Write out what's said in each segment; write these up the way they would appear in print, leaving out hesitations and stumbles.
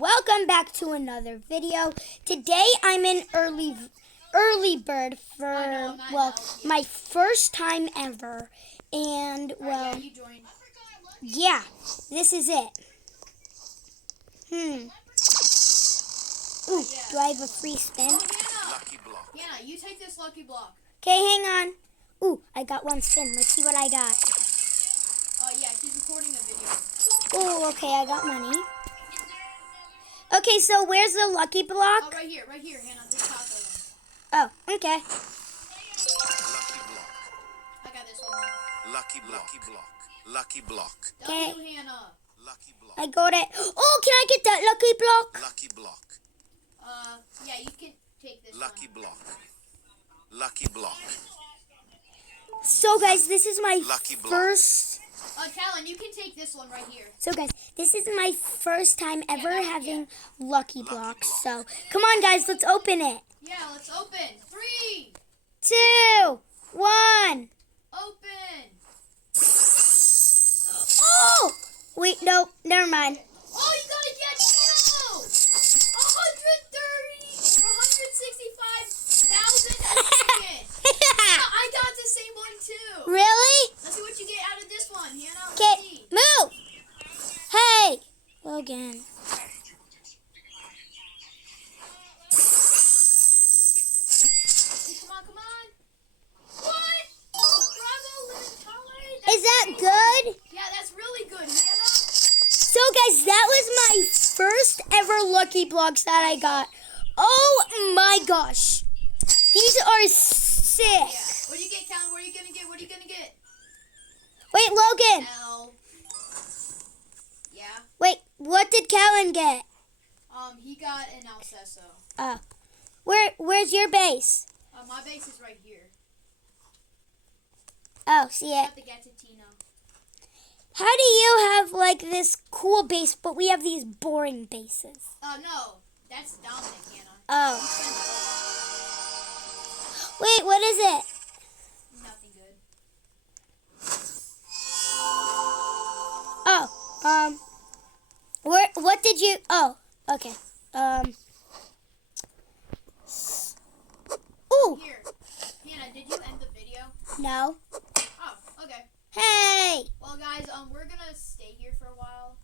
welcome back to another video. Today I'm in early bird for my first time ever, and yeah, this is it. Ooh, do I have a free spin? Hannah, you take this lucky block. Okay, hang on. Ooh, I got one spin. Let's see what I got. Yeah, she's recording a video. Oh, okay, I got money. Okay, so where's the lucky block? Oh, right here, Hannah, this top of them. Oh, okay. I got this one. Lucky block. Okay. W, Hannah. Lucky block. I got it. Oh, can I get that lucky block? Lucky block. Yeah, you can take this Lucky one. block. Lucky block. So, guys, this is my Lucky block. first... Talon, you can take this one right here. So, guys, this is my first time ever having lucky blocks. block. So, come on, guys, let's open it. Yeah, let's open. 3, 2, 1. open. Oh! Wait, no, never mind. Oh, you gotta get 165,000 tickets. I got the same one too. Really? Let's see what you get out of this one, Hannah. Okay, Let's see. move! Hey! Logan. Come on. What? Bravo, Lemon Tolerant. Is that good? Yeah, that's really good, Hannah. So, guys, that was my first ever lucky blocks that I got. Oh my gosh. These are sick. Yeah. What do you get, Callan? What are you gonna get? Wait, Logan. L. Yeah. Wait, what did Callan get? He got an Alcesso. Where's your base? My base is right here. Oh, see it. Got the Gattatino. How do you have like this cool base, but we have these boring bases? No, that's Dominic, Hannah. Oh. Wait, what is it? Nothing good. Oh, what did you, oh, okay. Ooh, Here. Hannah, did you end the video? no. Oh, okay. Hey, Well, guys, we're gonna stay here for a while.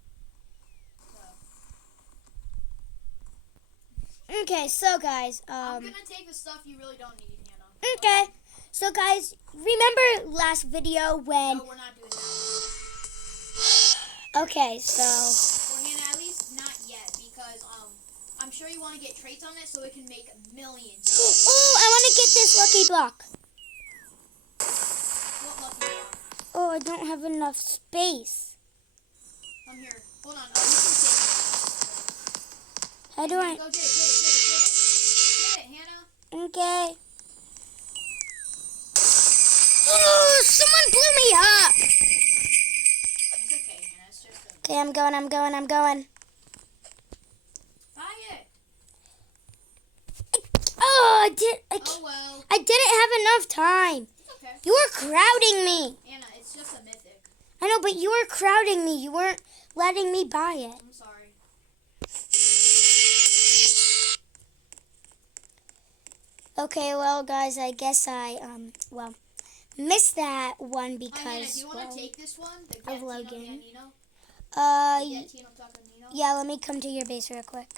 okay, so guys, I'm gonna take the stuff you really don't need, Hannah. okay. So guys, remember last video when, No, we're not doing that. okay, so, Well, Hannah, at least not yet, because, I'm sure you want to get traits on it so it can make millions. oh, I want to get this lucky block. What lucky block? Oh, I don't have enough space. I'm here. Hold on. Oh, you can take it. How do I, Go get it. Get it, Hannah. okay. Oh, someone blew me up. It's okay, Hannah. It's just a... Okay, I'm going. Buy it. Oh, Oh, well. I didn't have enough time. It's okay. You were crowding me. Anna, it's just a mythic. I know, but you were crowding me. You weren't letting me buy it. I'm sorry. Okay, well, guys, I guess I, missed that one Hannah, because, do you want to take this one? The of Gattino Logan. Nannino? y- Gattino Tacanino? yeah, let me come to your base real quick.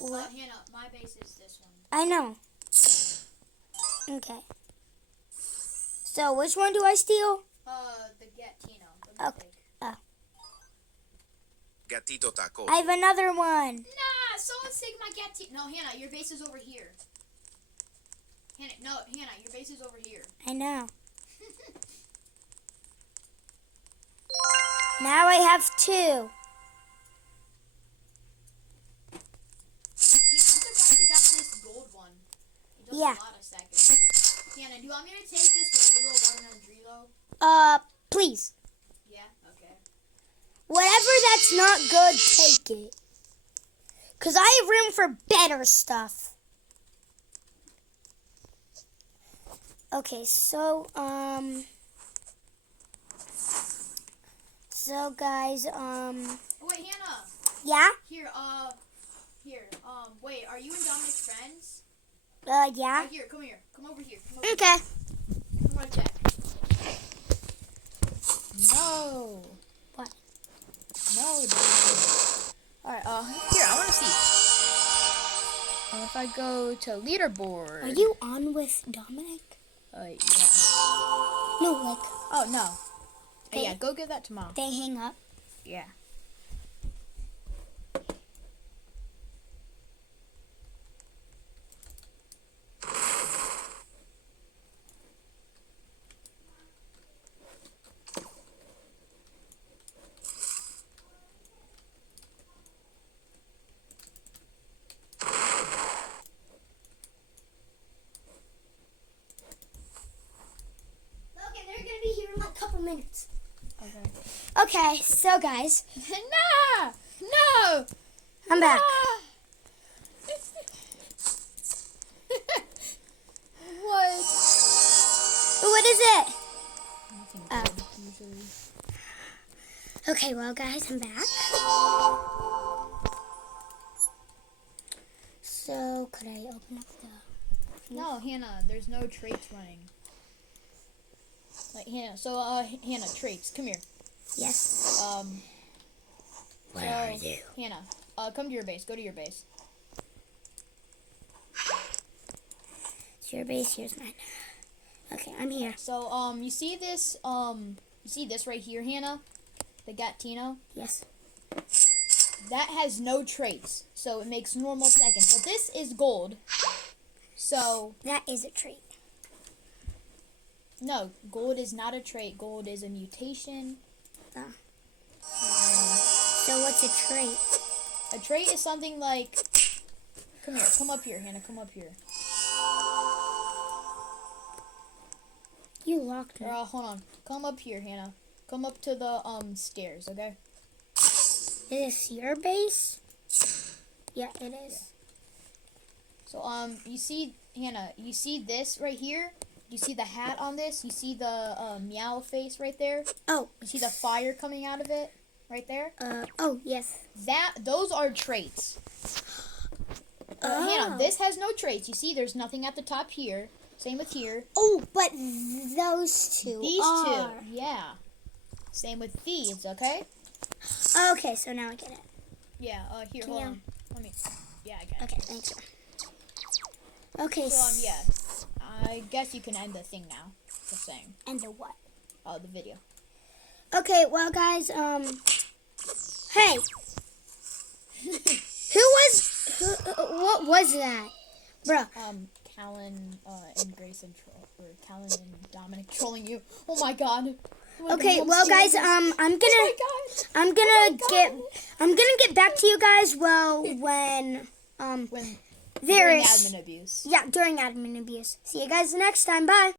What? Hannah, my base is this one. I know. Okay. So, which one do I steal? The Gattino. The Okay. mythic. Gatito taco. I have another one. Nah, someone's taking my Gattino. No, Hannah, your base is over here. Hannah, your base is over here. I know. Now I have two. I'm surprised you got this gold one. It does Yeah. a lot of seconds. Hannah, do you want me to take this Gorilla Watermelon Drilo? Please. Yeah? Okay. Whatever that's not good, take it. Because I have room for better stuff. Okay, so So guys, Oh, wait, Hannah. yeah, Here. Wait. Are you and Dominic's friends? yeah. Here. Come here. Come over here. Come over here. Okay. Come right back. No. What? No, dude. Alright, here, I want to see. If I go to leaderboard. Are you on with Dominic? Yeah. No, like Oh, no. They- Yeah, go give that to Mom. they hang up. Yeah. Okay, they're gonna be here in like a couple minutes. Okay. Okay, so guys, No! No! I'm back. What? What is it? Nothing Oh. good, usually. Okay, well guys, I'm back. So could I open up the? No, Hannah, there's no traits running. Like, Hannah, so, Hannah, traits, come here. Yes. Where are you? Hannah, come to your base, go to your base. It's your base. Here's mine. Okay, I'm here. So, you see this right here, Hannah? The Gatino? Yes. That has no traits, so it makes normal seconds. But this is gold. So, That is a trait. no, gold is not a trait. Gold is a mutation. So what's a trait? A trait is something like... Come here, come up here, Hannah, come up here. You locked me. Hold on. Come up here, Hannah. Come up to the, stairs, okay? Is this your base? Yeah, it is. So, you see, Hannah, you see this right here? You see the hat on this? You see the, meow face right there? Oh. You see the fire coming out of it? Right there? Oh, yes. Those are traits. Hannah, Oh. this has no traits. You see, there's nothing at the top here. Same with here. Oh, but those two These are. two, yeah. Same with these, okay? Okay, so now I get it. Yeah, here, Can hold you- on. Let me, yeah, I got it. Okay, thanks. Okay, So, yeah. I guess you can end the thing now. Just saying. and the what? The video. Okay, well, guys, hey. What was that? Bruh. Callan, and Grace and Callan and Dominic trolling you. Oh my god. Oh my Okay, God, I'm well, scared. guys, I'm Oh gonna get back to you guys, well, when, my god. When there during is, admin abuse. yeah, during admin abuse. See you guys next time, bye.